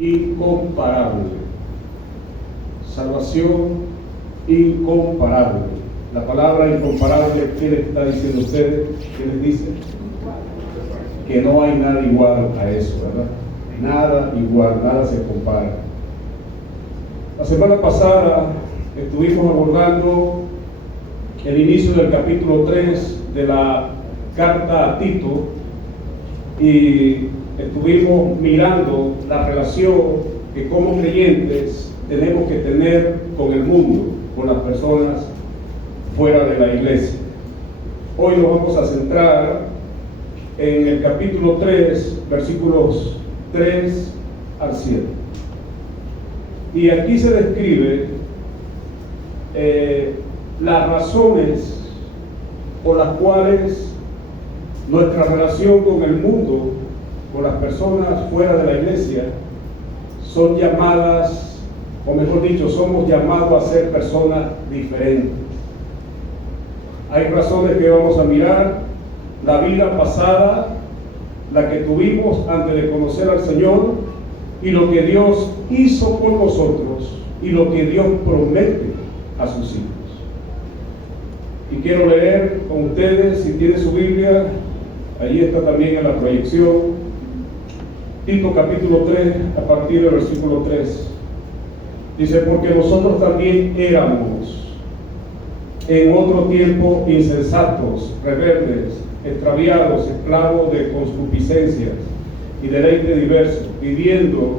incomparable. Salvación incomparable. La palabra incomparable, ¿qué le está diciendo a ustedes? ¿Qué les dice? Que no hay nada igual a eso, ¿verdad? Nada igual, nada se compara. La semana pasada estuvimos abordando el inicio del capítulo 3 de la carta a Tito y estuvimos mirando la relación que como creyentes tenemos que tener con el mundo, con las personas fuera de la iglesia. Hoy nos vamos a centrar en el capítulo 3, versículos 3 al 7. Y aquí se describe las razones por las cuales nuestra relación con el mundo, con las personas fuera de la iglesia, son llamadas, o mejor dicho, somos llamados a ser personas diferentes. Hay razones que vamos a mirar: la vida pasada, la que tuvimos antes de conocer al Señor, y lo que Dios hizo por nosotros, y lo que Dios promete a sus hijos. Y quiero leer con ustedes, si tiene su Biblia, allí está también en la proyección, Tito capítulo 3, a partir del versículo 3. Dice: porque nosotros también éramos en otro tiempo insensatos, rebeldes, extraviados, esclavos de concupiscencias y deleites diversos, viviendo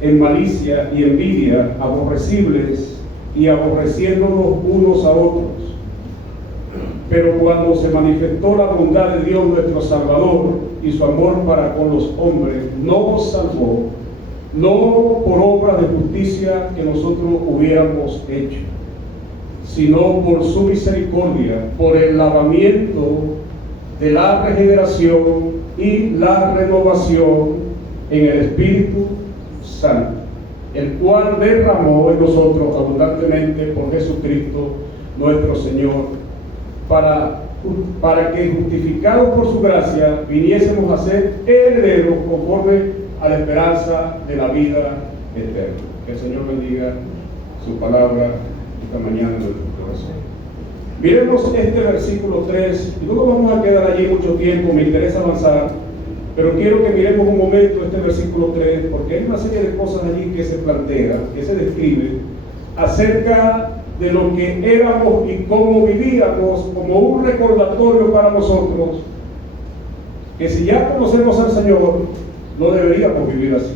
en malicia y envidia, aborrecibles y aborreciéndonos unos a otros. Pero cuando se manifestó la bondad de Dios nuestro Salvador y su amor para con los hombres, nos salvó, no por obra de justicia que nosotros hubiéramos hecho, sino por su misericordia, por el lavamiento de la regeneración y la renovación en el Espíritu Santo, el cual derramó en nosotros abundantemente por Jesucristo nuestro Señor, para que, justificados por su gracia, viniésemos a ser herederos conforme a la esperanza de la vida eterna. Que el Señor bendiga su palabra esta mañana en nuestro corazón. Miremos este versículo 3, y no nos vamos a quedar allí mucho tiempo, me interesa avanzar, pero quiero que miremos un momento este versículo 3, porque hay una serie de cosas allí que se plantean, que se describen, acerca de lo que éramos y cómo vivíamos, como un recordatorio para nosotros, que si ya conocemos al Señor, no deberíamos vivir así.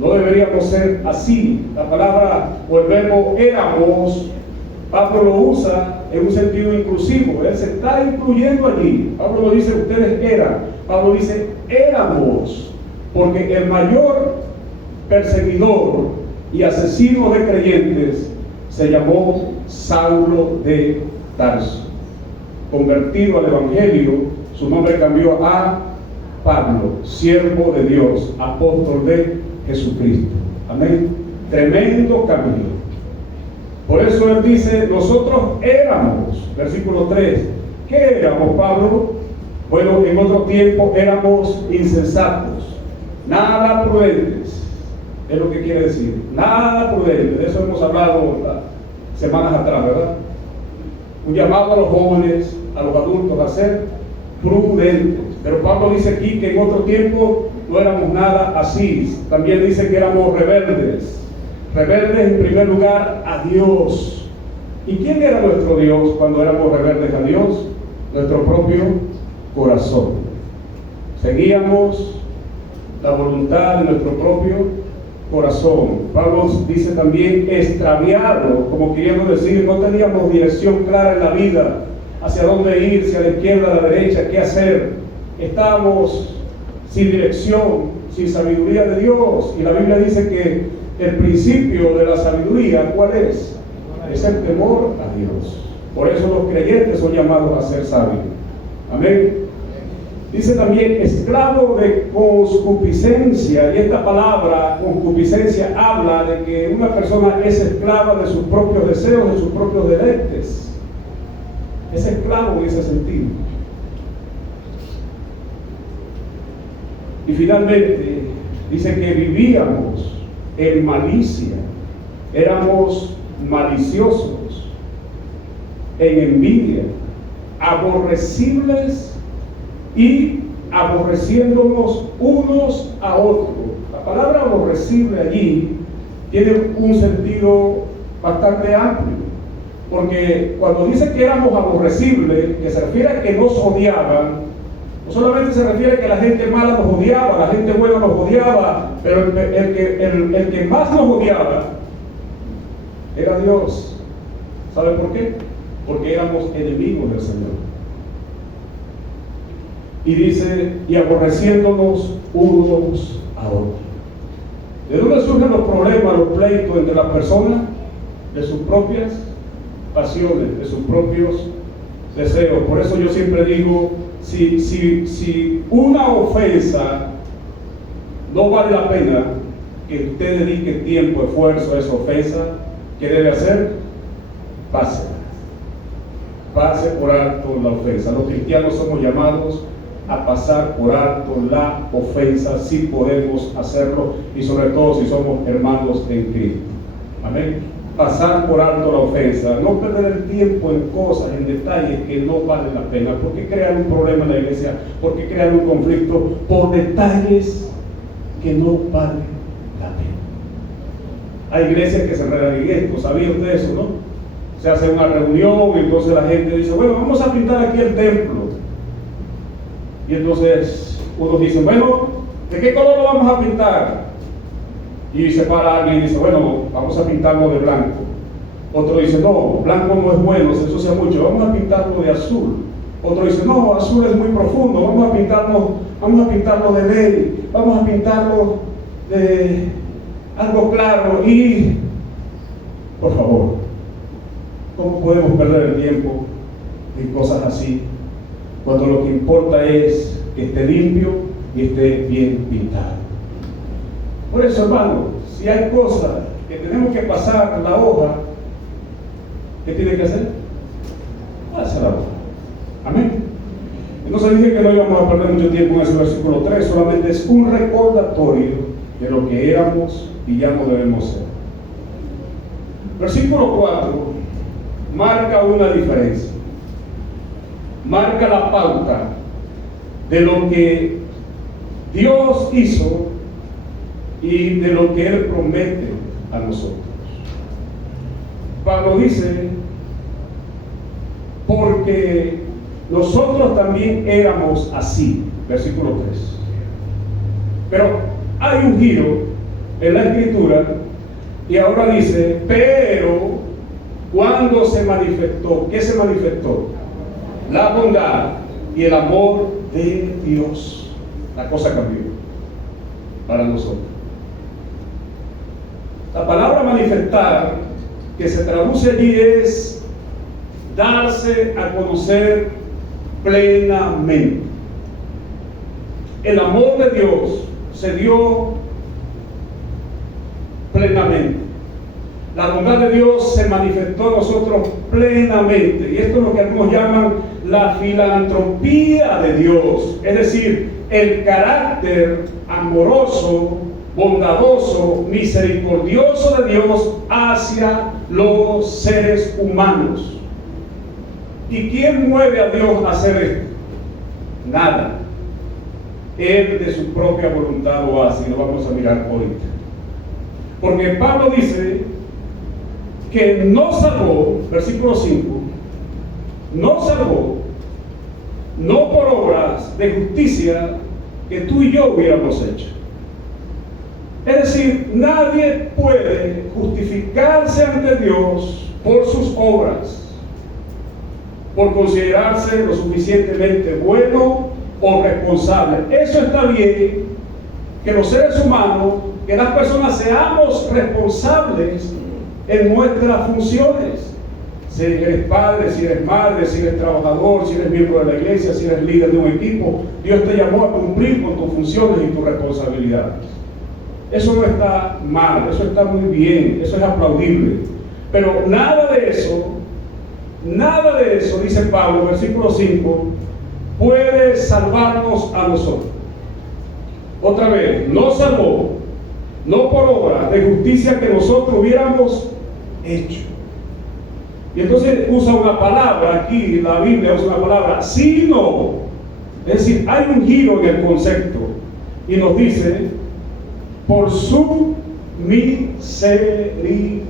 No deberíamos ser así. La palabra o el verbo éramos, Pablo lo usa en un sentido inclusivo. Él se está incluyendo allí. Pablo no dice ustedes eran, Pablo dice éramos, porque el mayor perseguidor y asesino de creyentes se llamó Saulo de Tarso. Convertido al Evangelio, su nombre cambió a Pablo, siervo de Dios, apóstol de Jesucristo. Amén. Tremendo camino. Por eso él dice: nosotros éramos, versículo 3. ¿Qué éramos, Pablo? Bueno, en otro tiempo éramos insensatos, nada prudentes. Es lo que quiere decir, nada prudente. De eso hemos hablado semanas atrás, ¿verdad? Un llamado a los jóvenes, a los adultos, a ser prudentes. Pero Pablo dice aquí que en otro tiempo no éramos nada así. También dice que éramos rebeldes. Rebeldes en primer lugar a Dios. ¿Y quién era nuestro Dios cuando éramos rebeldes a Dios? Nuestro propio corazón. Seguíamos la voluntad de nuestro propio corazón. Pablo dice también extraviado, como queriendo decir, no teníamos dirección clara en la vida, hacia dónde ir, si a la izquierda, a la derecha, qué hacer. Estábamos sin dirección, sin sabiduría de Dios. Y la Biblia dice que el principio de la sabiduría, ¿cuál es? Es el temor a Dios. Por eso los creyentes son llamados a ser sabios. Amén. Dice también esclavo de concupiscencia, y esta palabra concupiscencia habla de que una persona es esclava de sus propios deseos, de sus propios deleites. Es esclavo en ese sentido. Y finalmente, Dice que vivíamos en malicia, éramos maliciosos, en envidia, aborrecibles y aborreciéndonos unos a otros. La palabra aborrecible allí tiene un sentido bastante amplio, porque cuando dice que éramos aborrecibles, que se refiere a que nos odiaban, no solamente se refiere a que la gente mala nos odiaba, la gente buena nos odiaba, pero el que más nos odiaba era Dios. ¿Sabe por qué? Porque éramos enemigos del Señor. Y dice, y aborreciéndonos unos a otros. ¿De dónde surgen los problemas, los pleitos entre las personas? De sus propias pasiones, de sus propios deseos. Por eso yo siempre digo, si una ofensa no vale la pena que usted dedique tiempo, esfuerzo a esa ofensa, ¿qué debe hacer? Pase por alto la ofensa. Los cristianos somos llamados a pasar por alto la ofensa, si podemos hacerlo, y sobre todo si somos hermanos en Cristo. Amén. Pasar por alto la ofensa, no perder el tiempo en cosas, en detalles que no valen la pena. ¿Por qué crear un problema en la iglesia? ¿Por qué crear un conflicto? Por detalles que no valen la pena. Hay iglesias que se enredan en esto, ¿sabía usted eso, no? Se hace una reunión y entonces la gente dice, bueno, vamos a pintar aquí el templo. Y entonces unos dicen, bueno, ¿de qué color lo vamos a pintar? Y se para alguien y dice, bueno, vamos a pintarlo de blanco. Otro dice, no, blanco no es bueno, se ensucia mucho, vamos a pintarlo de azul. Otro dice, no, azul es muy profundo, vamos a pintarlo de negro, vamos a pintarlo de algo claro. Y, por favor, ¿cómo podemos perder el tiempo en cosas así? Cuando lo que importa es que esté limpio y esté bien pintado. Por eso, hermano, si hay cosas que tenemos que pasar la hoja, ¿qué tiene que hacer? Pasa la hoja. Amén. Entonces dije que no íbamos a perder mucho tiempo en ese versículo 3, solamente es un recordatorio de lo que éramos y ya no debemos ser. Versículo 4 marca una diferencia. Marca la pauta de lo que Dios hizo y de lo que Él promete a nosotros. Pablo dice, porque nosotros también éramos así, versículo 3. Pero hay un giro en la escritura y ahora dice, pero cuando se manifestó, ¿qué se manifestó? La bondad y el amor de Dios. La cosa cambió para nosotros. La palabra manifestar, que se traduce allí, es darse a conocer plenamente. El amor de Dios se dio plenamente. La bondad de Dios se manifestó a nosotros plenamente. Y esto es lo que algunos llaman la filantropía de Dios. Es decir, el carácter amoroso, bondadoso, misericordioso de Dios hacia los seres humanos. ¿Y quién mueve a Dios a hacer esto? Nada. Él de su propia voluntad lo hace, y lo vamos a mirar ahorita. Porque Pablo dice que no salvó, versículo 5, no salvó, no por obras de justicia que tú y yo hubiéramos hecho. Es decir, nadie puede justificarse ante Dios por sus obras, por considerarse lo suficientemente bueno o responsable. Eso está bien, que los seres humanos, que las personas seamos responsables en nuestras funciones. Si eres padre, si eres madre, si eres trabajador, si eres miembro de la iglesia, si eres líder de un equipo, Dios te llamó a cumplir con tus funciones y tus responsabilidades. Eso no está mal, eso está muy bien, eso es aplaudible. Pero nada de eso, dice Pablo, versículo 5, puede salvarnos a nosotros. Otra vez, no salvó, no por obra de justicia que nosotros hubiéramos hecho. Y entonces usa una palabra aquí, la Biblia usa una palabra, sino. Es decir, hay un giro en el concepto y nos dice, por su misericordia.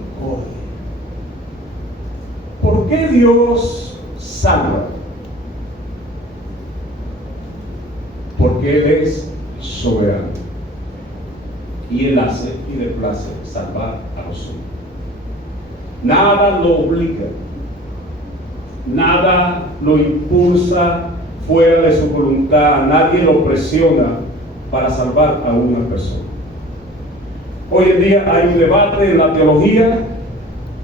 ¿Por qué Dios salva? Porque Él es soberano y Él hace y le place salvar a los suyos. Nada lo obliga, nada lo impulsa fuera de su voluntad, nadie lo presiona para salvar a una persona. Hoy en día hay un debate en la teología.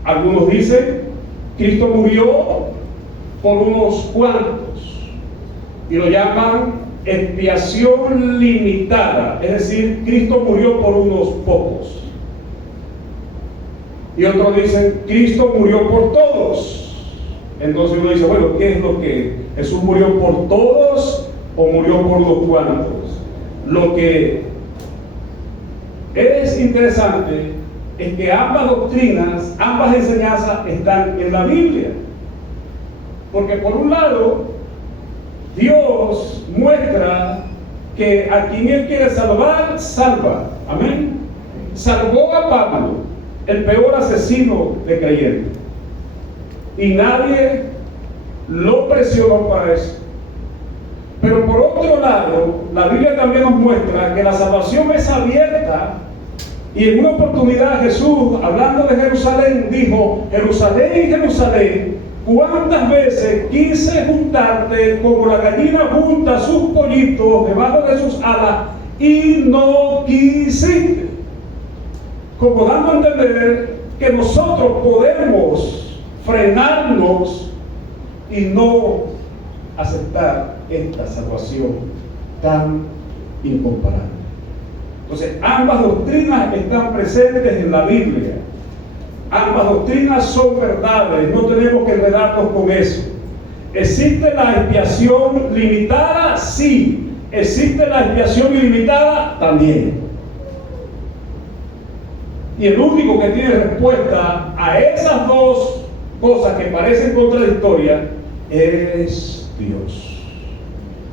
Algunos dicen, Cristo murió por unos cuantos y lo llaman expiación limitada, es decir, Cristo murió por unos pocos. Y otros dicen, Cristo murió por todos. Entonces uno dice, bueno, ¿qué es lo que Jesús murió por todos o murió por unos cuantos? Lo que es interesante es que ambas doctrinas, ambas enseñanzas están en la Biblia. Porque por un lado, Dios muestra que a quien Él quiere salvar, salva. Amén. Salvó a Pablo, el peor asesino de creyentes. Y nadie lo presionó para eso. Pero por otro lado, la Biblia también nos muestra que la salvación es abierta. Y en una oportunidad Jesús, hablando de Jerusalén, dijo, Jerusalén, Jerusalén, ¿cuántas veces quise juntarte como la gallina junta sus pollitos debajo de sus alas y no quisiste? Como dando a entender que nosotros podemos frenarnos y no aceptar esta salvación tan incomparable. Entonces, ambas doctrinas están presentes en la Biblia. Ambas doctrinas son verdades, no tenemos que enredarnos con eso. ¿Existe la expiación limitada? Sí. ¿Existe la expiación ilimitada? También. Y el único que tiene respuesta a esas dos cosas que parecen contradictorias es Dios.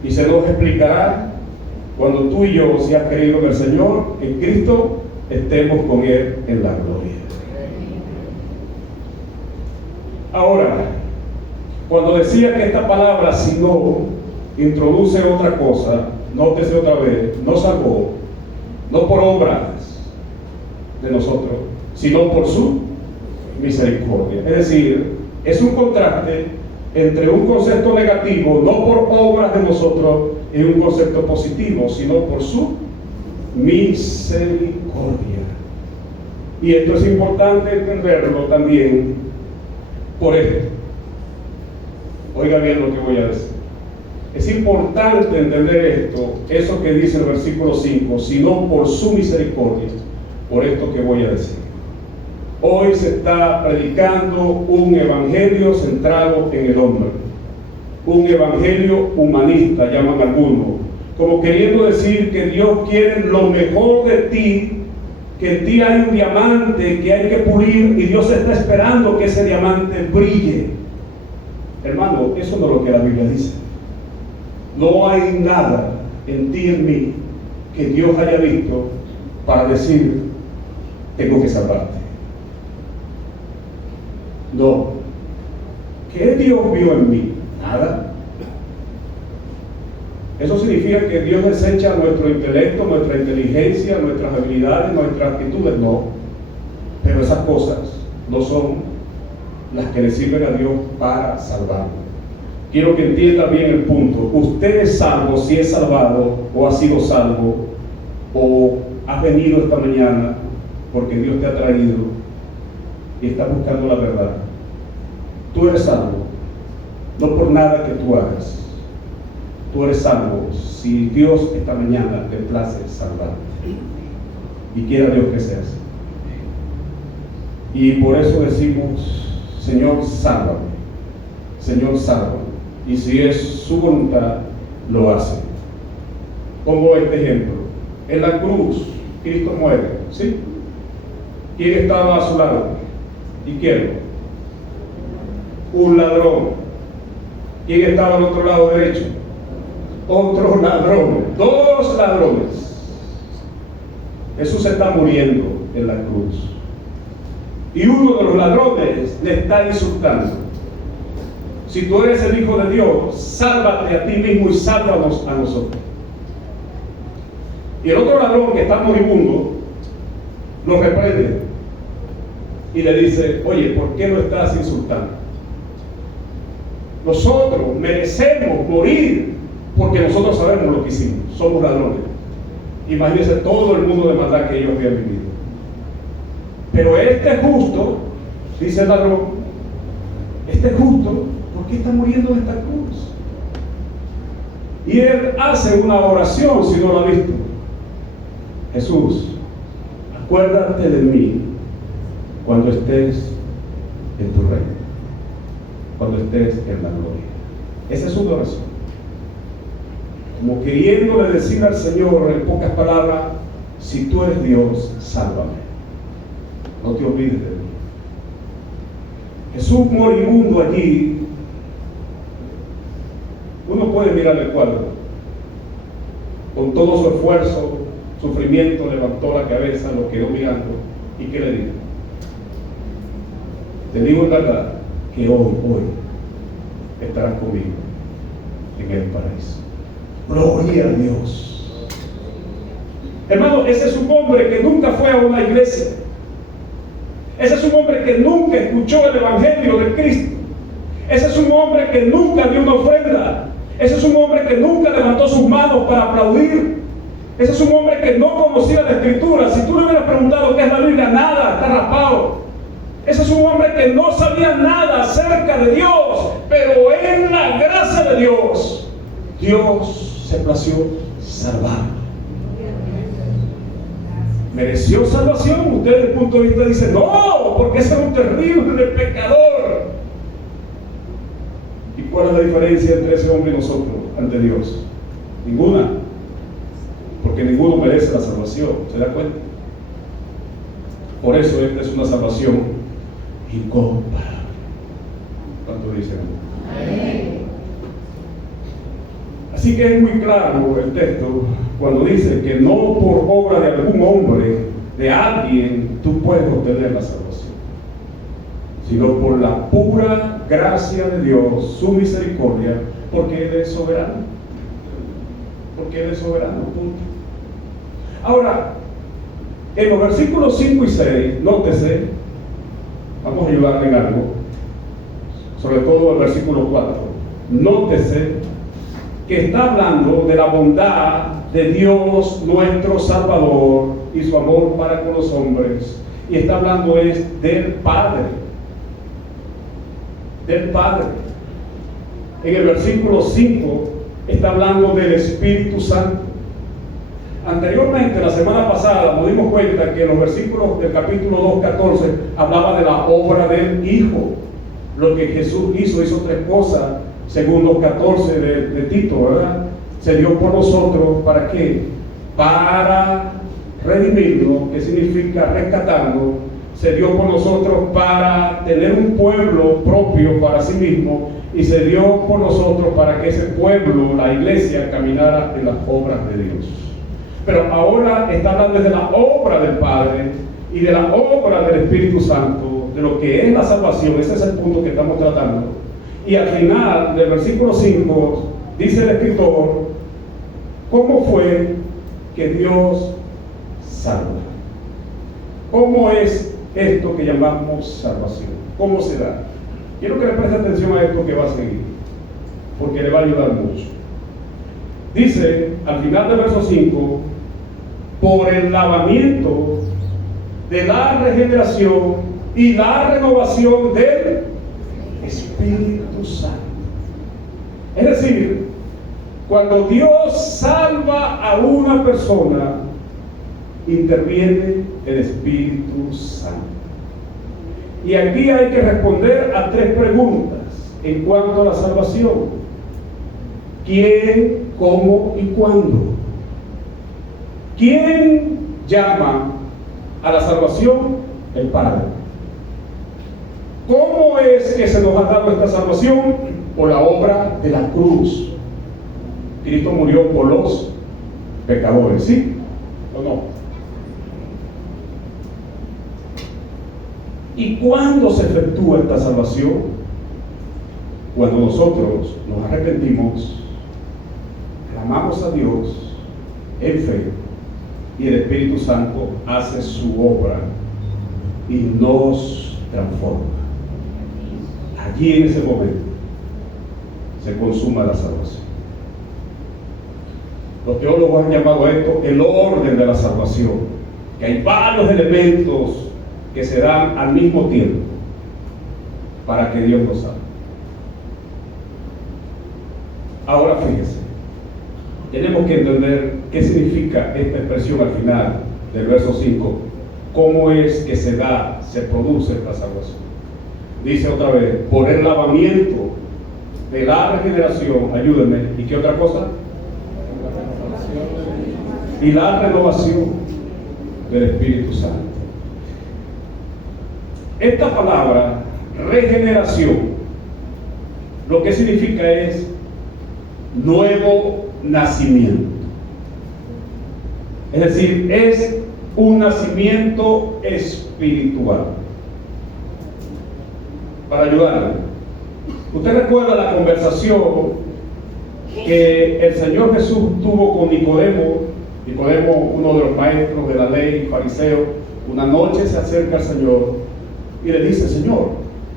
Y se nos explicará cuando tú y yo, si has creído en el Señor, en Cristo, estemos con Él en la gloria. Ahora, cuando decía que esta palabra, si no, introduce otra cosa, nótese otra vez, no salvó, no por obras de nosotros, sino por su misericordia. Es decir, es un contraste entre un concepto negativo, no por obras de nosotros, y un concepto positivo, sino por su misericordia. Y esto es importante entenderlo también por esto. Oiga bien lo que voy a decir. Es importante entender esto, eso que dice el versículo 5, sino por su misericordia, por esto que voy a decir. Hoy se está predicando un evangelio centrado en el hombre, un evangelio humanista, llaman algunos, como queriendo decir que Dios quiere lo mejor de ti, que en ti hay un diamante que hay que pulir y Dios está esperando que ese diamante brille. Hermano, eso no es lo que la Biblia dice. No hay nada en ti y en mí que Dios haya visto para decir, tengo que salvarte. No. ¿Qué Dios vio en mí? Nada. Eso significa que Dios desecha nuestro intelecto, nuestra inteligencia, nuestras habilidades, nuestras actitudes. No. Pero esas cosas no son las que le sirven a Dios para salvarnos. Quiero que entienda bien el punto. Usted es salvo si es salvado, o ha sido salvo, o has venido esta mañana porque Dios te ha traído y estás buscando la verdad. Tú eres salvo, no por nada que tú hagas. Tú eres salvo si Dios esta mañana te place salvarte. Y quiera Dios que sea así. Y por eso decimos, Señor, sálvame. Señor, sálvame. Y si es su voluntad, lo hace. Pongo este ejemplo. En la cruz, Cristo muere. ¿sí? ¿Quién estaba a su lado? Izquierdo. Un ladrón. ¿Quién estaba al otro lado derecho? Otro ladrón. Dos ladrones. Jesús está muriendo en la cruz. Y uno de los ladrones le está insultando. Si tú eres el Hijo de Dios, sálvate a ti mismo y sálvanos a nosotros. Y el otro ladrón que está moribundo lo reprende y le dice: oye, ¿por qué lo estás insultando? Nosotros merecemos morir porque nosotros sabemos lo que hicimos. Somos ladrones. Imagínense todo el mundo de maldad que ellos habían vivido. Pero este justo, dice el ladrón, este justo, ¿por qué está muriendo en esta cruz? Y él hace una oración, si no lo ha visto. Jesús, acuérdate de mí cuando estés en tu reino, cuando estés en la gloria. Esa es una oración. Como queriéndole decir al Señor en pocas palabras: si tú eres Dios, sálvame. No te olvides de mí. Jesús moribundo allí. Uno puede mirar el cuadro. Con todo su esfuerzo, sufrimiento, levantó la cabeza, lo quedó mirando. ¿Y qué le dijo? Te digo en verdad que hoy estarás conmigo en el paraíso. Gloria a Dios. Hermano, ese es un hombre que nunca fue a una iglesia. Ese es un hombre que nunca escuchó el Evangelio de Cristo. Ese es un hombre que nunca dio una ofrenda. Ese es un hombre que nunca levantó sus manos para aplaudir. Ese es un hombre que no conocía la Escritura. Si tú le hubieras preguntado qué es la Biblia, nada, está raspado. Ese es un hombre que no sabía nada acerca de Dios, pero en la gracia de Dios, Dios se plació salvar. ¿Mereció salvación? Usted desde el punto de vista dice: no, porque ese es un terrible pecador. ¿Y cuál es la diferencia entre ese hombre y nosotros ante Dios? Ninguna. Porque ninguno merece la salvación. ¿Se da cuenta? Por eso esta es una salvación incomparable. ¿Cuánto dicen? Amén. Así que es muy claro el texto cuando dice que no por obra de algún hombre, de alguien, tú puedes obtener la salvación, sino por la pura gracia de Dios, su misericordia, porque Él es soberano. Porque Él es soberano, punto. Ahora, en los versículos 5 y 6, nótese, vamos a ayudarle en algo, sobre todo el versículo 4, nótese que está hablando de la bondad de Dios nuestro Salvador y su amor para con los hombres, y está hablando es del Padre. Del Padre. En el versículo 5 está hablando del Espíritu Santo. Anteriormente, la semana pasada, nos dimos cuenta que en los versículos del capítulo 2:14 hablaba de la obra del Hijo. Lo que Jesús hizo 3 cosas, según los 14 de Tito, ¿verdad? Se dio por nosotros, ¿para qué? Para redimirnos, que significa rescatarnos. Se dio por nosotros para tener un pueblo propio para sí mismo, y se dio por nosotros para que ese pueblo, la iglesia, caminara en las obras de Dios. Pero ahora está hablando de la obra del Padre y de la obra del Espíritu Santo, de lo que es la salvación. Ese es el punto que estamos tratando. Y al final del versículo 5 dice el escritor cómo fue que Dios salva. ¿Cómo es esto que llamamos salvación? ¿Cómo se da? Quiero que le preste atención a esto que va a seguir, porque le va a ayudar mucho. Dice al final del verso 5: por el lavamiento de la regeneración y la renovación del Espíritu Santo. Es decir, cuando Dios salva a una persona, interviene el Espíritu Santo. Y aquí hay que responder a 3 preguntas en cuanto a la salvación: ¿quién, cómo y cuándo? ¿Quién llama a la salvación? El Padre. ¿Cómo es que se nos ha dado esta salvación? Por la obra de la cruz. Cristo murió por los pecadores, ¿sí o no? ¿Y cuándo se efectúa esta salvación? Cuando nosotros nos arrepentimos, clamamos a Dios en fe, y el Espíritu Santo hace su obra y nos transforma. Allí en ese momento se consuma la salvación. Los teólogos han llamado a esto el orden de la salvación, que hay varios elementos que se dan al mismo tiempo para que Dios nos salve. Ahora fíjese, tenemos que entender qué significa esta expresión al final del verso 5, cómo es que se da, se produce esta salvación. Dice otra vez, por el lavamiento de la regeneración, ayúdenme, ¿y qué otra cosa? Y la renovación del Espíritu Santo. Esta palabra, regeneración, lo que significa es nuevo nacimiento. Es decir, es un nacimiento espiritual. Para ayudarle, usted recuerda la conversación que el Señor Jesús tuvo con Nicodemo, uno de los maestros de la ley, fariseo. Una noche se acerca al Señor y le dice: Señor,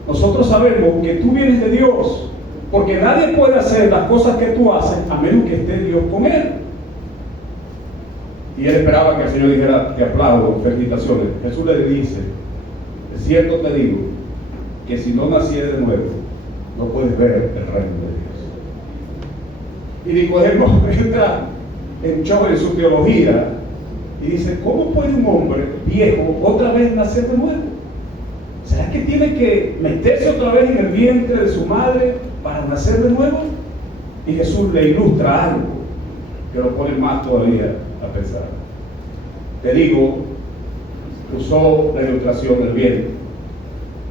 nosotros sabemos que tú vienes de Dios, porque nadie puede hacer las cosas que tú haces a menos que esté Dios con él. Y él esperaba que el Señor dijera: te aplaudo, felicitaciones. Jesús le dice: de cierto te digo, que si no nacieres de nuevo, no puedes ver el reino de Dios. Y Nicodemo entra en shock en su teología y dice: ¿cómo puede un hombre viejo otra vez nacer de nuevo? ¿Será que tiene que meterse otra vez en el vientre de su madre para nacer de nuevo? Y Jesús le ilustra algo que lo pone más todavía a pensar. Te digo, usó la ilustración del viento.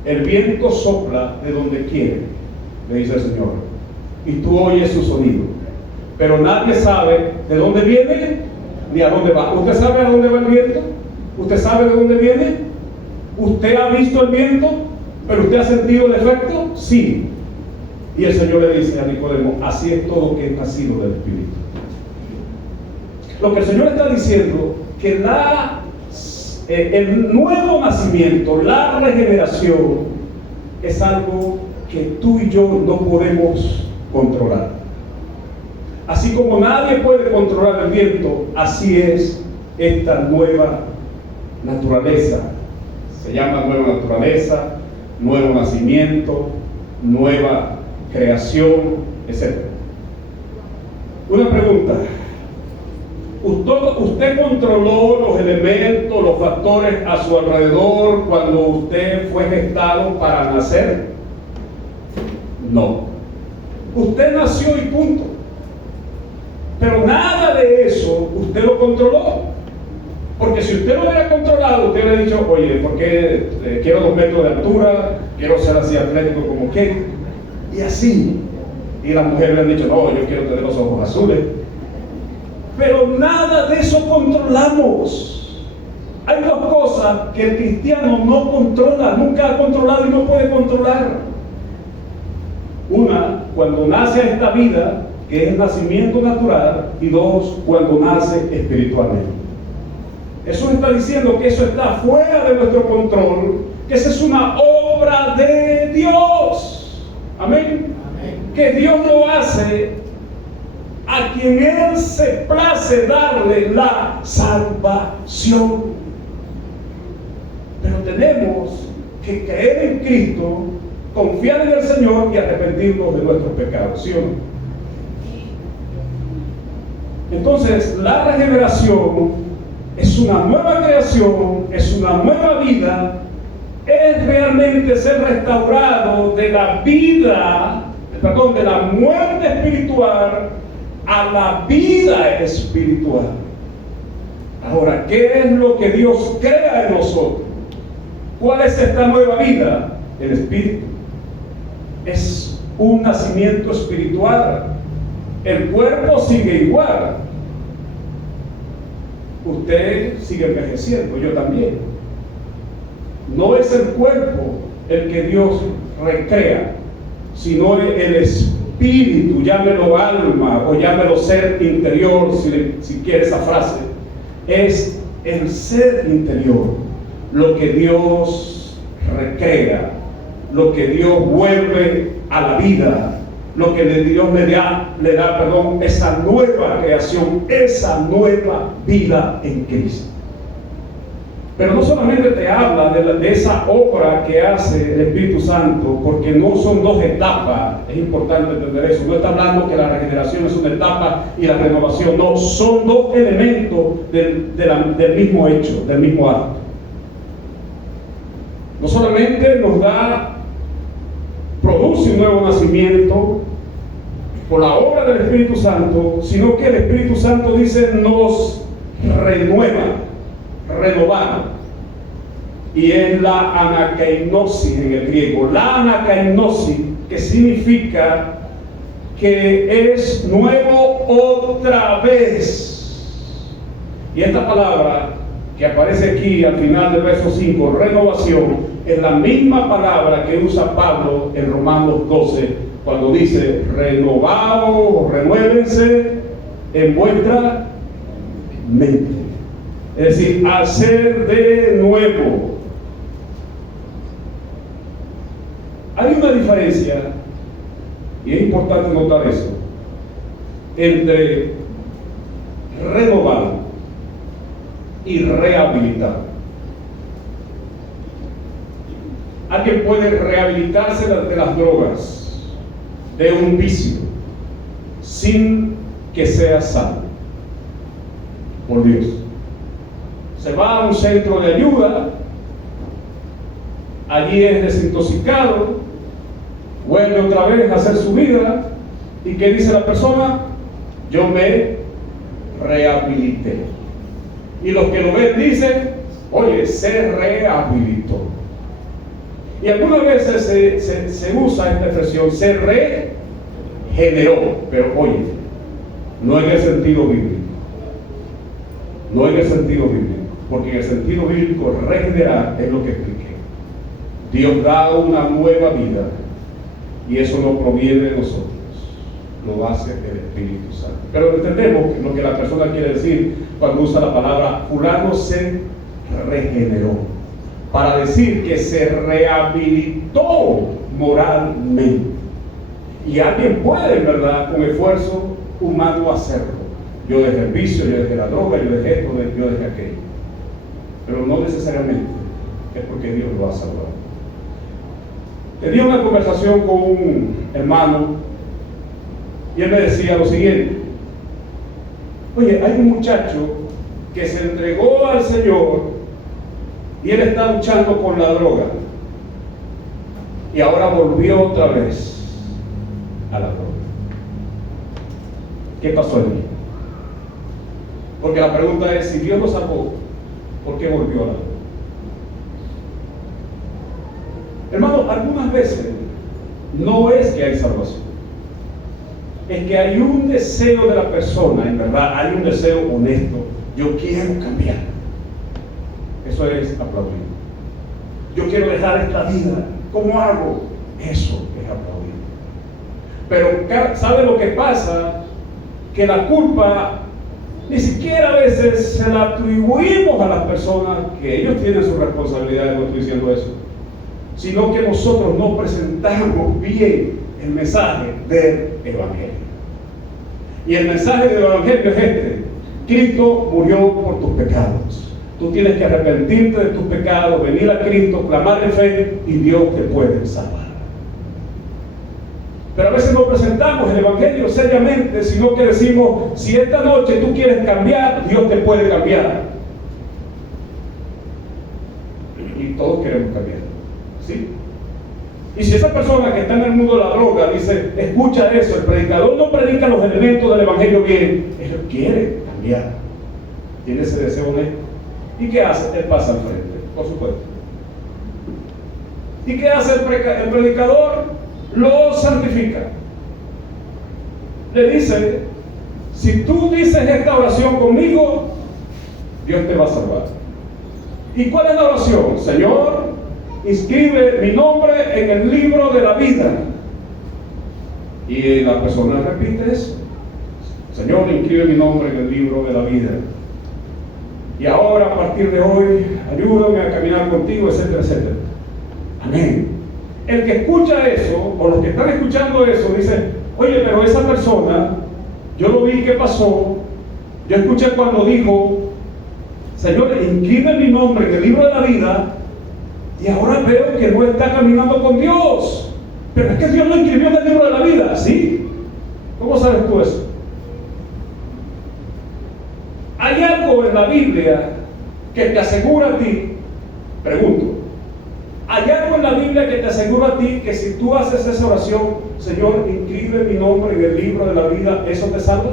El viento sopla de donde quiere, le dice el Señor, y tú oyes su sonido, pero nadie sabe de dónde viene ni a dónde va. ¿Usted sabe a dónde va el viento? ¿Usted sabe de dónde viene? ¿Usted ha visto el viento? ¿Pero usted ha sentido el efecto? Sí. Y el Señor le dice a Nicodemo: así es todo que es nacido del Espíritu. Lo que el Señor está diciendo, que el nuevo nacimiento, la regeneración, es algo que tú y yo no podemos controlar. Así como nadie puede controlar el viento, así es esta nueva naturaleza. Se llama nueva naturaleza, nuevo nacimiento, nueva creación, etc. Una pregunta: ¿usted controló los elementos, los factores a su alrededor cuando usted fue gestado para nacer? No. Usted nació y punto. Pero nada de eso usted lo controló. Porque si usted lo hubiera controlado, usted hubiera dicho: oye, ¿por qué quiero 2 metros de altura? Quiero ser así atlético como que. Y así. Y las mujeres le han dicho: no, yo quiero tener los ojos azules. Pero nada de eso controlamos. Hay 2 cosas que el cristiano no controla, nunca ha controlado y no puede controlar. Una, cuando nace a esta vida, que es el nacimiento natural, y 2, cuando nace espiritualmente. Jesús está diciendo que eso está fuera de nuestro control, que esa es una obra de Dios. Amén. Amén. Que Dios lo hace a quien Él se place darle la salvación. Pero tenemos que creer en Cristo, confiar en el Señor y arrepentirnos de nuestros pecados, ¿sí o no? Entonces, la regeneración es una nueva creación, es una nueva vida, es realmente ser restaurado de la vida, de la muerte espiritual a la vida espiritual. Ahora, ¿qué es lo que Dios crea en nosotros? ¿Cuál es esta nueva vida? El Espíritu. Es un nacimiento espiritual. El cuerpo sigue igual. Usted sigue envejeciendo, yo también. No es el cuerpo el que Dios recrea, sino el espíritu, llámelo alma o llámelo ser interior, si quiere esa frase. Es el ser interior lo que Dios recrea, lo que Dios vuelve a la vida, lo que Dios le da, esa nueva creación, esa nueva vida en Cristo. Pero no solamente te habla de esa obra que hace el Espíritu Santo, porque no son dos etapas, es importante entender eso. No está hablando que la regeneración es una etapa y la renovación no, son dos elementos del mismo hecho, del mismo acto. No solamente nos produce un nuevo nacimiento por la obra del Espíritu Santo, sino que el Espíritu Santo dice nos renueva. Renovar, y es la anakainosis en el griego. La anakainosis, que significa que es nuevo otra vez. Y esta palabra que aparece aquí al final del verso 5, renovación, es la misma palabra que usa Pablo en Romanos 12 cuando dice renovaos o renuévense en vuestra mente. Es decir, hacer de nuevo. Hay una diferencia, y es importante notar eso, entre renovar y rehabilitar. Alguien puede rehabilitarse de las drogas, de un vicio, sin que sea sano por Dios. Se va a un centro de ayuda, allí es desintoxicado, vuelve otra vez a hacer su vida, y ¿qué dice la persona? Yo me rehabilité. Y los que lo ven dicen, oye, se rehabilitó. Y algunas veces se usa esta expresión, se regeneró, pero oye, no en el sentido bíblico. No en el sentido bíblico. Porque en el sentido bíblico, regenerar es lo que expliqué. Dios da una nueva vida y eso no proviene de nosotros, lo hace el Espíritu Santo. Pero entendemos lo que la persona quiere decir cuando usa la palabra fulano se regeneró, para decir que se rehabilitó moralmente. Y alguien puede, en verdad, con esfuerzo humano hacerlo. Yo dejé el vicio, yo dejé la droga, yo dejé esto, yo dejé aquello. Pero no necesariamente es porque Dios lo ha salvado. Tenía una conversación con un hermano y él me decía lo siguiente: oye, hay un muchacho que se entregó al Señor y él está luchando con la droga y ahora volvió otra vez a la droga. ¿Qué pasó allí? Porque la pregunta es, si Dios lo salvó, ¿por qué volvió a la droga? Hermano, algunas veces no es que hay salvación, es que hay un deseo de la persona, en verdad, hay un deseo honesto. Yo quiero cambiar. Eso es aplaudir. Yo quiero dejar esta vida. ¿Cómo hago? Eso es aplaudir. Pero ¿sabe lo que pasa? Que la culpa ni siquiera a veces se la atribuimos a las personas, que ellos tienen su responsabilidad, no estoy diciendo eso, sino que nosotros no presentamos bien el mensaje del Evangelio. Y el mensaje del Evangelio es este: Cristo murió por tus pecados. Tú tienes que arrepentirte de tus pecados, venir a Cristo, clamar en fe, y Dios te puede salvar. Pero a veces no presentamos el Evangelio seriamente, sino que decimos, si esta noche tú quieres cambiar, Dios te puede cambiar. Y todos queremos cambiar, ¿sí? Y si esa persona que está en el mundo de la droga dice, escucha eso, el predicador no predica los elementos del Evangelio bien, él quiere cambiar. tiene ese deseo honesto. ¿Y qué hace? Él pasa al frente, por supuesto. ¿Y qué hace el predicador? Lo santifica. Le dice: si tú dices esta oración conmigo, Dios te va a salvar. ¿Y cuál es la oración? Señor, inscribe mi nombre en el libro de la vida. Y la persona repite eso: Señor, inscribe mi nombre en el libro de la vida. Y ahora, a partir de hoy, ayúdame a caminar contigo, etcétera, etcétera. Amén. El que escucha eso, o los que están escuchando eso, dice: oye, pero esa persona, yo lo vi que pasó, yo escuché cuando dijo: Señor, inscribe mi nombre en el libro de la vida, y ahora veo que no está caminando con Dios. Pero es que Dios lo inscribió en el libro de la vida, ¿sí? ¿Cómo sabes tú eso? ¿Hay algo en la Biblia que te asegura a ti? Pregunto. ¿Hay algo en la Biblia que te asegura a ti que si tú haces esa oración, Señor, inscribe mi nombre en el libro de la vida, eso te salva?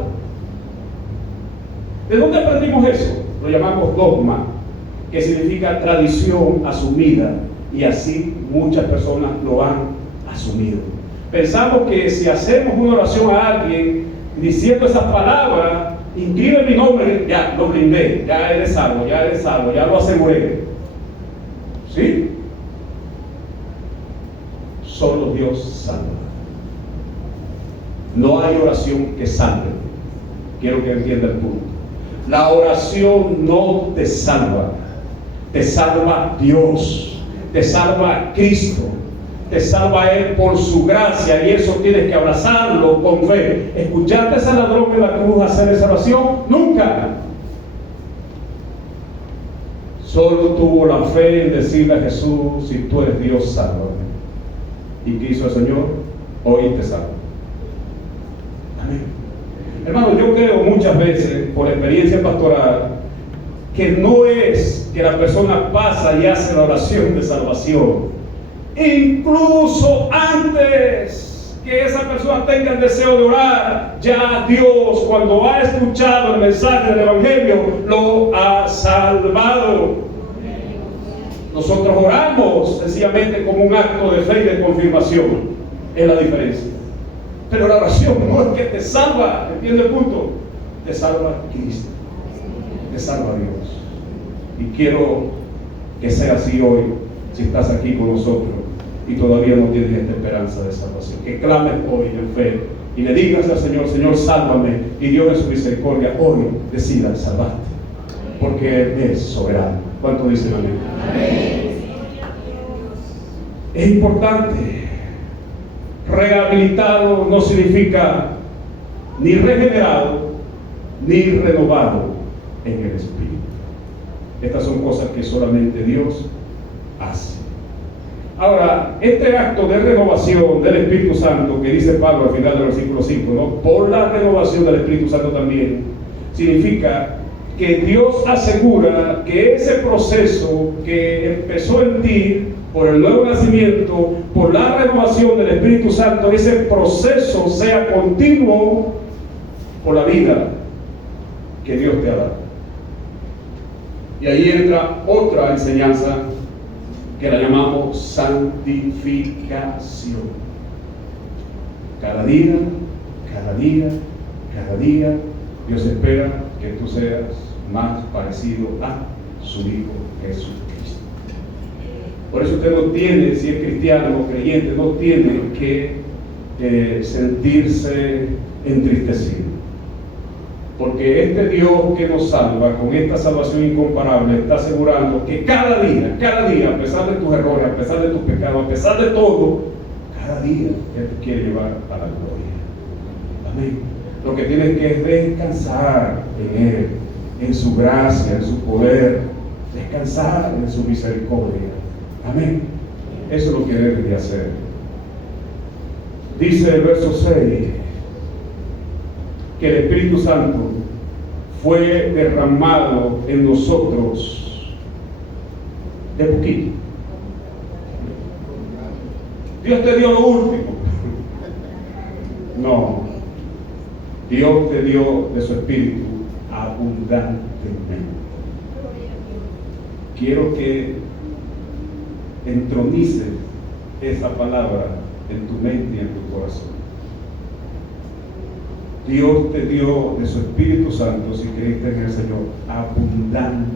¿De dónde aprendimos eso? Lo llamamos dogma, que significa tradición asumida, y así muchas personas lo han asumido. Pensamos que si hacemos una oración a alguien diciendo esas palabras, inscribe mi nombre, ya lo blindé, ya eres salvo, ya lo aseguré. ¿Sí? Solo Dios salva. No hay oración que salve. Quiero que entienda el punto. La oración no te salva. Te salva Dios. Te salva Cristo. Te salva Él por su gracia, y eso tienes que abrazarlo con fe. ¿Escuchaste a ese ladrón en la cruz hacer esa oración? Nunca. Solo tuvo la fe en decirle a Jesús: si tú eres Dios, sálvame. ¿Y qué hizo el Señor? Hoy te salvo. Amén. Hermano, yo creo muchas veces, por experiencia pastoral, que no es que la persona pasa y hace la oración de salvación. Incluso antes que esa persona tenga el deseo de orar, ya Dios, cuando ha escuchado el mensaje del Evangelio, lo ha salvado. Nosotros oramos sencillamente como un acto de fe y de confirmación. Es la diferencia. Pero la oración no es que te salva, ¿entiende el punto? Te salva Cristo, te salva Dios. Y quiero que sea así hoy, si estás aquí con nosotros y todavía no tienes esta esperanza de salvación. Que clames hoy en fe y le digas al Señor: Señor, sálvame. Y Dios en su misericordia hoy decida salvarte, porque Él es soberano. ¿Cuánto dicen amén? Amén. Es importante. Rehabilitado no significa ni regenerado ni renovado en el Espíritu. Estas son cosas que solamente Dios hace. Ahora, este acto de renovación del Espíritu Santo que dice Pablo al final del versículo 5, ¿no? Por la renovación del Espíritu Santo también, significa que Dios asegura que ese proceso que empezó en ti por el nuevo nacimiento, por la renovación del Espíritu Santo, ese proceso sea continuo por la vida que Dios te ha dado. Y ahí entra otra enseñanza que la llamamos santificación. Cada día, Dios espera que tú seas más parecido a su Hijo Jesucristo. Por eso usted no tiene, si es cristiano o creyente, no tiene que sentirse entristecido. Porque este Dios que nos salva, con esta salvación incomparable, está asegurando que cada día, a pesar de tus errores, a pesar de tus pecados, a pesar de todo, cada día Él te quiere llevar a la gloria. Amén. Lo que tienes que es descansar en Él, en su gracia, en su poder, descansar en su misericordia. Amén. Eso es lo que debes de hacer. Dice el verso 6 que el Espíritu Santo fue derramado en nosotros de poquito. Dios te dio lo último. No. Dios te dio de su Espíritu abundantemente. quiero que entronices esa palabra en tu mente y en tu corazón. Dios te dio de su Espíritu Santo, si creíste en el Señor, abundantemente.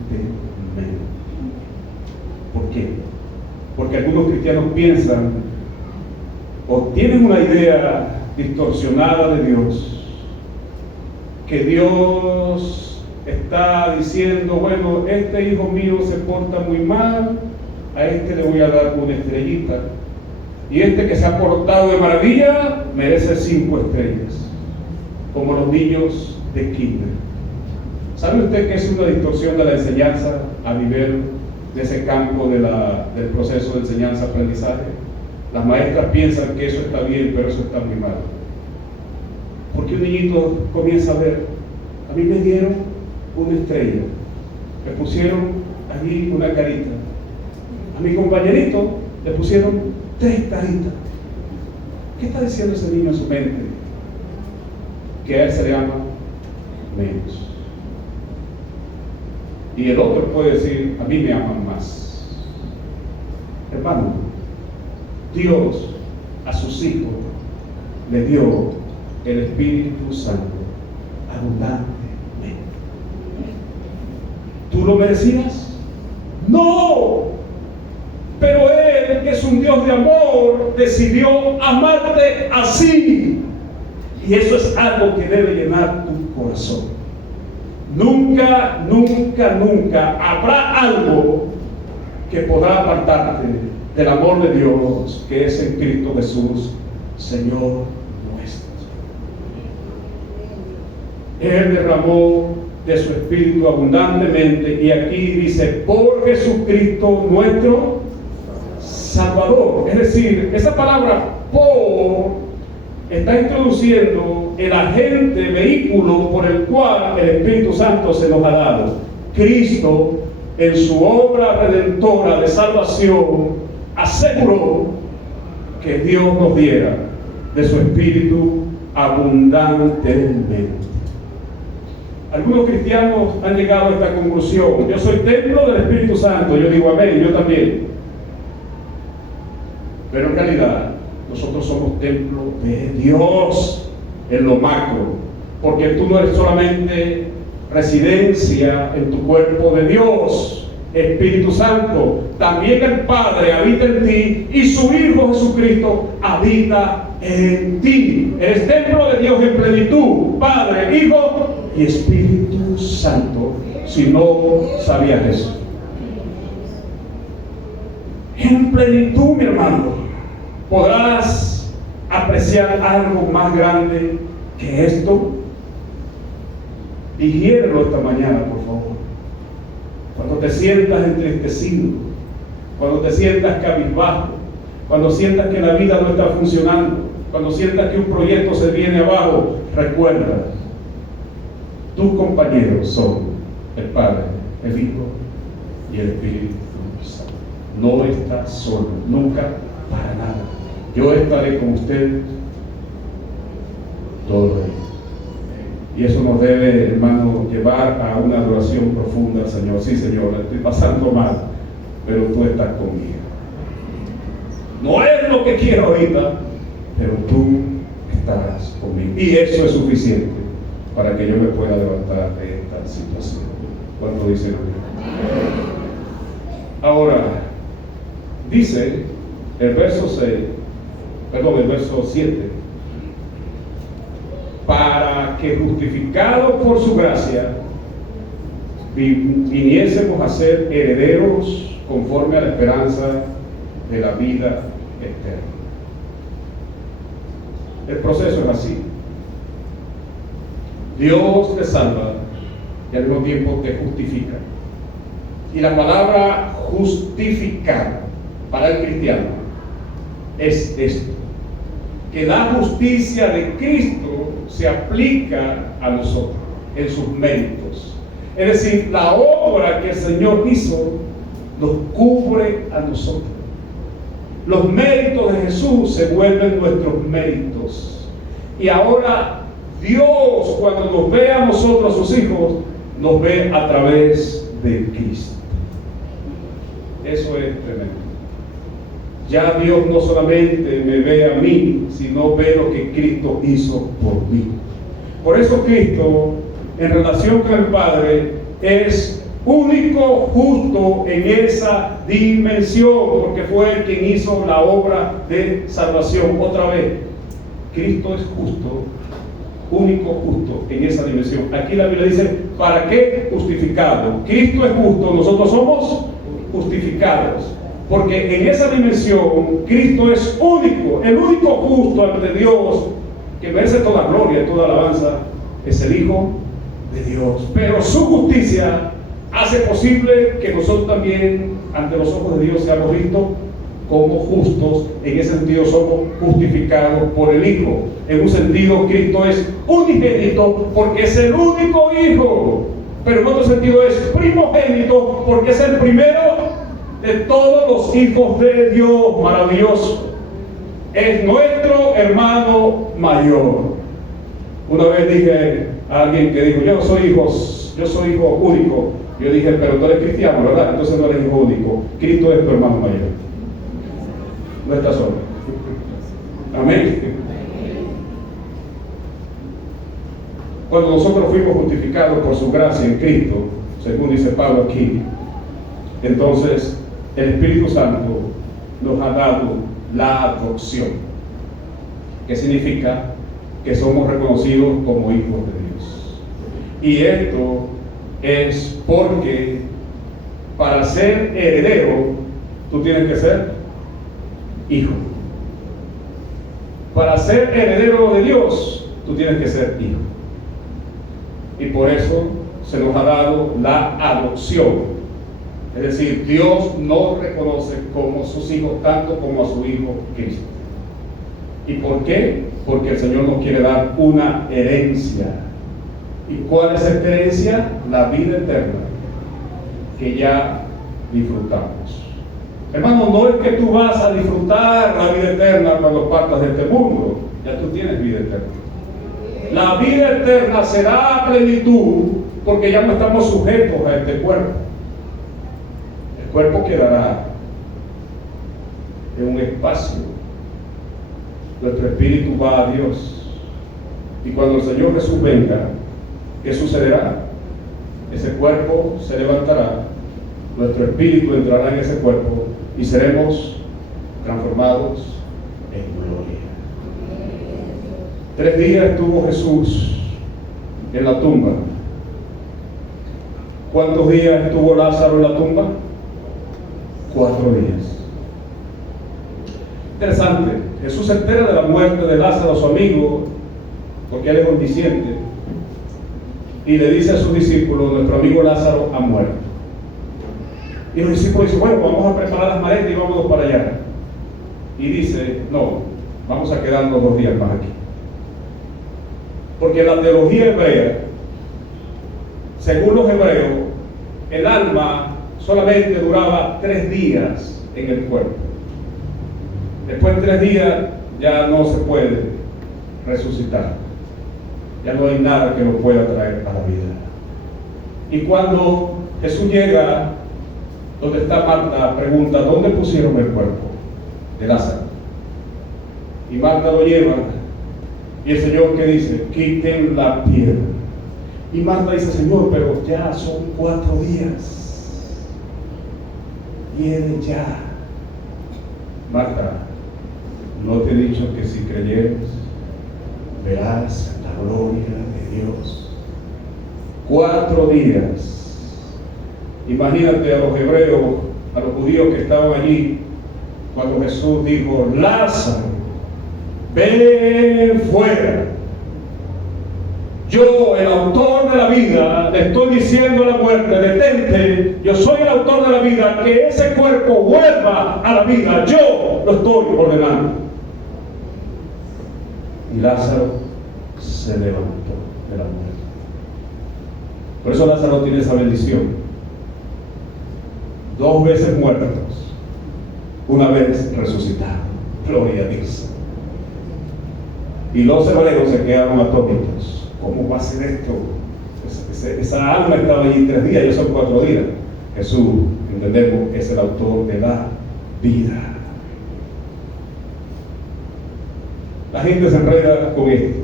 ¿Por qué? Porque algunos cristianos piensan o tienen una idea distorsionada de Dios, que Dios está diciendo, bueno, este hijo mío se porta muy mal, a este le voy a dar una estrellita, y este que se ha portado de maravilla merece 5 estrellas, como los niños de kinder. ¿Sabe usted que es una distorsión de la enseñanza a nivel de ese campo del proceso de enseñanza-aprendizaje? Las maestras piensan que eso está bien, pero eso está muy mal. Porque un niñito comienza a ver, a mí me dieron una estrella, me pusieron allí una carita, a mi compañerito le pusieron 3 caritas. ¿Qué está diciendo ese niño en su mente? Que a él se le ama menos. Y el otro puede decir, a mí me aman más. Hermano, Dios a sus hijos le dio el Espíritu Santo abundantemente. ¿Tú lo merecías? ¡No! Pero Él, que es un Dios de amor, decidió amarte así. Y eso es algo que debe llenar tu corazón. Nunca, nunca, nunca habrá algo que podrá apartarte del amor de Dios, que es en Cristo Jesús, Señor nuestro. Él derramó de su Espíritu abundantemente, y aquí dice, por Jesucristo nuestro Salvador. Es decir, esa palabra por está introduciendo el agente, vehículo por el cual el Espíritu Santo se nos ha dado. Cristo, en su obra redentora de salvación, aseguró que Dios nos diera de su Espíritu abundantemente. Algunos cristianos han llegado a esta conclusión: yo soy templo del Espíritu Santo. Yo digo amén, yo también. Pero en realidad nosotros somos templo de Dios en lo macro, porque tú no eres solamente residencia en tu cuerpo de Dios, Espíritu Santo, también el Padre habita en ti y su Hijo Jesucristo habita en ti. Eres templo de Dios en plenitud, Padre, Hijo y Espíritu Santo, si no sabías eso. En plenitud, mi hermano, podrás apreciar algo más grande que esto. Digiérelo esta mañana, por favor. Cuando te sientas entristecido, cuando te sientas cabizbajo, cuando sientas que la vida no está funcionando, cuando sientas que un proyecto se viene abajo, recuerda, tus compañeros son el Padre, el Hijo y el Espíritu Santo. No estás solo, nunca, para nada. Yo estaré con usted todo el día. Y eso nos debe, hermano, llevar a una adoración profunda al Señor. Sí, Señor, estoy pasando mal, pero tú estás conmigo. No es lo que quiero ahorita, pero tú estás conmigo. Y eso es suficiente para que yo me pueda levantar de esta situación. ¿Cuánto dicen amén? Ahora, dice el verso 7, para que justificados por su gracia viniésemos a ser herederos conforme a la esperanza de la vida eterna. El proceso es así: Dios te salva y al mismo tiempo te justifica. Y la palabra justificar para el cristiano es esto: que la justicia de Cristo se aplica a nosotros en sus méritos. Es decir, la obra que el Señor hizo nos cubre a nosotros. Los méritos de Jesús se vuelven nuestros méritos. Y ahora Dios, cuando nos ve a nosotros, sus hijos, nos ve a través de Cristo. Eso es tremendo. Ya Dios no solamente me ve a mí, sino ve lo que Cristo hizo por mí. Por eso Cristo, en relación con el Padre, es único, justo en esa dimensión, porque fue el quien hizo la obra de salvación. Otra vez, Cristo es justo, único, justo en esa dimensión. Aquí la Biblia dice, ¿para qué? Justificado. Cristo es justo, nosotros somos justificados. Porque en esa dimensión, Cristo es único, el único justo ante Dios, que merece toda gloria y toda alabanza, es el Hijo de Dios. Pero su justicia hace posible que nosotros también, ante los ojos de Dios, seamos vistos como justos. En ese sentido somos justificados por el Hijo. En un sentido, Cristo es unigénito porque es el único Hijo. Pero en otro sentido es primogénito porque es el primero de todos los hijos de Dios. Maravilloso. Es nuestro hermano mayor. Una vez dije a alguien que dijo, yo soy hijo único. Yo dije, pero tú eres cristiano, ¿verdad? Entonces no eres hijo único. Cristo es tu hermano mayor. No estás solo. Amén. Cuando nosotros fuimos justificados por su gracia en Cristo, según dice Pablo aquí, entonces el Espíritu Santo nos ha dado la adopción, que significa que somos reconocidos como hijos de Dios. Y esto es porque para ser heredero tú tienes que ser hijo. Para ser heredero de Dios tú tienes que ser hijo. Y por eso se nos ha dado la adopción. Es decir, Dios nos reconoce como sus hijos, tanto como a su Hijo Cristo. ¿Y por qué? Porque el Señor nos quiere dar una herencia. ¿Y cuál es esta herencia? La vida eterna, que ya disfrutamos. Hermano, no es que tú vas a disfrutar la vida eterna cuando partas de este mundo. Ya tú tienes vida eterna. La vida eterna será a plenitud porque ya no estamos sujetos a este cuerpo. El cuerpo quedará en un espacio. Nuestro espíritu va a Dios. Y cuando el Señor Jesús venga, ¿qué sucederá? Ese cuerpo se levantará, nuestro espíritu entrará en ese cuerpo y seremos transformados en gloria. 3 días estuvo Jesús en la tumba. ¿Cuántos días estuvo Lázaro en la tumba? 4 días. Interesante. Jesús se entera de la muerte de Lázaro, su amigo, porque él es omnisciente, y le dice a sus discípulos, nuestro amigo Lázaro ha muerto. Y los discípulos dicen, bueno, vamos a preparar las maletas y vámonos para allá. Y dice, no, vamos a quedarnos 2 días más aquí. Porque la teología hebrea, según los hebreos, el alma solamente duraba 3 días en el cuerpo. Después de 3 días ya no se puede resucitar. Ya no hay nada que lo pueda traer a la vida. Y cuando Jesús llega donde está Marta, pregunta, ¿dónde pusieron el cuerpo de Lázaro? Y Marta lo lleva. Y el Señor, ¿qué dice? Quiten la piedra. Y Marta dice, Señor, pero ya son 4 días. Viene ya. Marta, ¿no te he dicho que si creyeres verás la gloria de Dios? 4 días. Imagínate a los hebreos, a los judíos que estaban allí, cuando Jesús dijo, Lázaro, ven fuera. Yo, el autor de la vida, le estoy diciendo a la muerte, detente, yo soy el autor de la vida, que ese cuerpo vuelva a la vida, yo lo estoy ordenando. Y Lázaro se levantó de la muerte. Por eso Lázaro tiene esa bendición. 2 veces muertos, una vez resucitado. Gloria a Dios. Y los hebreos se quedaron atónitos. ¿Cómo va a ser esto? Esa alma estaba allí 3 días, ya son 4 días. Jesús, en entendemos que es el autor de la vida. La gente se enreda con esto.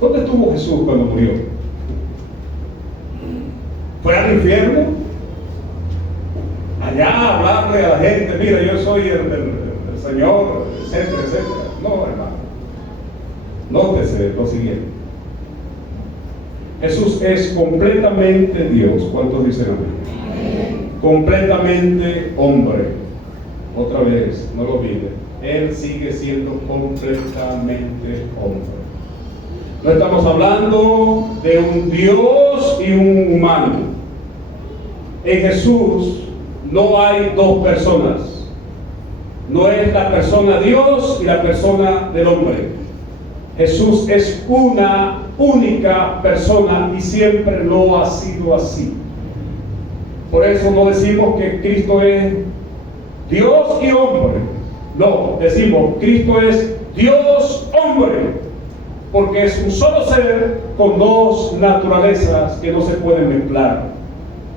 ¿Dónde estuvo Jesús cuando murió? ¿Fue al infierno? Allá a hablarle a la gente, mira, yo soy el Señor, etcétera, etcétera. No, hermano. Nótese lo siguiente. Jesús es completamente Dios. ¿Cuántos dicen amén? Completamente hombre. Otra vez, no lo olviden. Él sigue siendo completamente hombre. No estamos hablando de un Dios y un humano. En Jesús no hay dos personas. No es la persona Dios y la persona del hombre. Jesús es una única persona y siempre lo ha sido así. Por eso no decimos que Cristo es Dios y hombre. No, decimos Cristo es Dios hombre. Porque es un solo ser con dos naturalezas que no se pueden mezclar.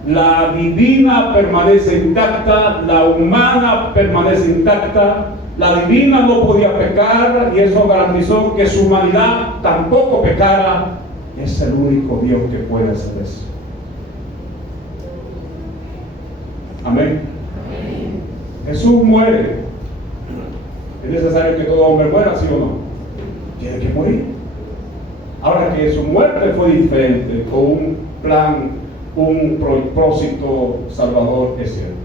La divina permanece intacta, la humana permanece intacta. La divina no podía pecar y eso garantizó que su humanidad tampoco pecara. Es el único Dios que puede hacer eso. Amén. Jesús muere. ¿Es necesario que todo hombre muera, sí o no? Tiene que morir. Ahora que su muerte fue diferente, con un plan, un propósito salvador, es cierto.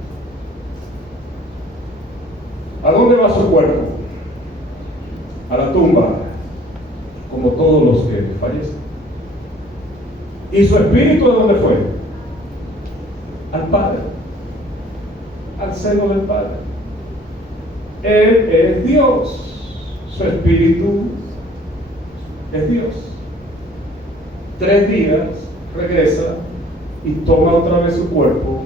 ¿A dónde va su cuerpo? A la tumba, como todos los que fallecen. ¿Y su espíritu a dónde fue? Al Padre, al seno del Padre. Él es Dios, su espíritu es Dios. 3 días regresa y toma otra vez su cuerpo,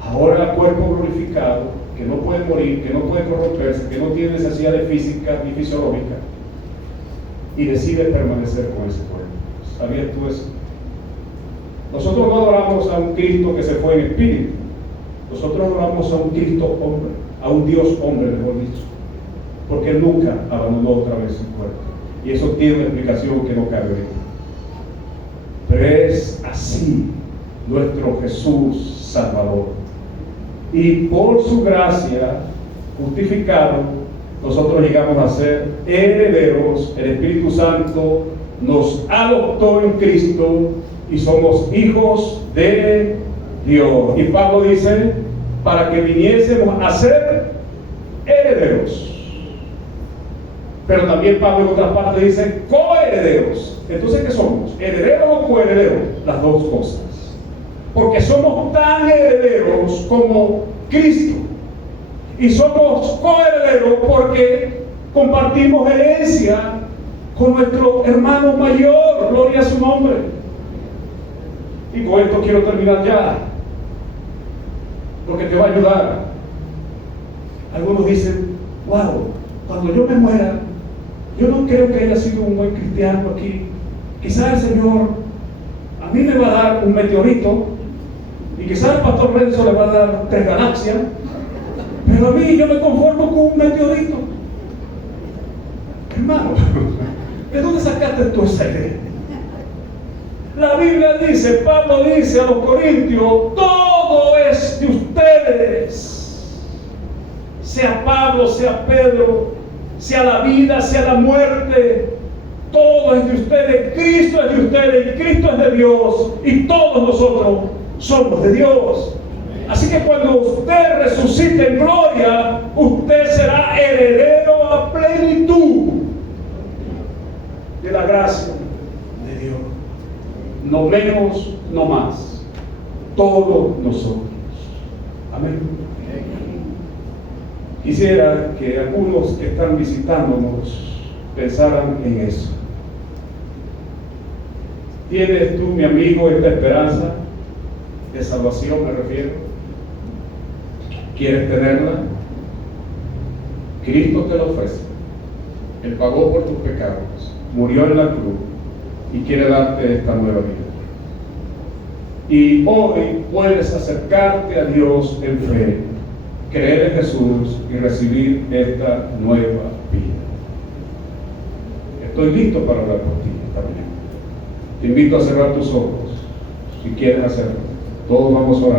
ahora el cuerpo glorificado, que no puede morir, que no puede corromperse, que no tiene necesidades físicas ni fisiológicas, y decide permanecer con ese cuerpo. ¿Sabías tú eso? Nosotros no adoramos a un Cristo que se fue en espíritu, nosotros adoramos a un Cristo hombre, a un Dios hombre, mejor dicho, porque Él nunca abandonó otra vez su cuerpo, y eso tiene una explicación que no cabe ahorita. Pero es así nuestro Jesús Salvador. Y por su gracia, justificado, nosotros llegamos a ser herederos. El Espíritu Santo nos adoptó en Cristo y somos hijos de Dios. Y Pablo dice, para que viniésemos a ser herederos. Pero también Pablo en otra parte dice coherederos. Entonces, ¿qué somos? ¿Herederos o coherederos? Las dos cosas. Porque somos tan herederos como Cristo. Y somos coherederos porque compartimos herencia con nuestro hermano mayor. Gloria a su nombre. Y con esto quiero terminar ya, porque te va a ayudar. Algunos dicen, wow, cuando yo me muera, yo no creo que haya sido un buen cristiano aquí. Quizás el Señor a mí me va a dar un meteorito y quizás el pastor Renzo le va a dar 3 galaxias, pero a mí yo me conformo con un meteorito. Hermano, ¿de dónde sacaste tú esa idea? La Biblia dice, Pablo dice a los Corintios, todo es de ustedes. Sea Pablo, sea Pedro, sea la vida, sea la muerte, todo es de ustedes. Cristo es de ustedes y Cristo es de Dios y todos nosotros somos de Dios. Así que cuando usted resucite en gloria, usted será heredero a plenitud de la gracia de Dios. No menos, no más. Todos nosotros. Amén. Quisiera que algunos que están visitándonos pensaran en eso. ¿Tienes tú, mi amigo, esta esperanza de salvación, me refiero? ¿Quieres tenerla? Cristo te la ofrece. Él pagó por tus pecados, murió en la cruz y quiere darte esta nueva vida. Y hoy puedes acercarte a Dios en fe, creer en Jesús y recibir esta nueva vida. Estoy listo para hablar por ti esta mañana. Te invito a cerrar tus ojos si quieres hacerlo. Todos vamos a orar.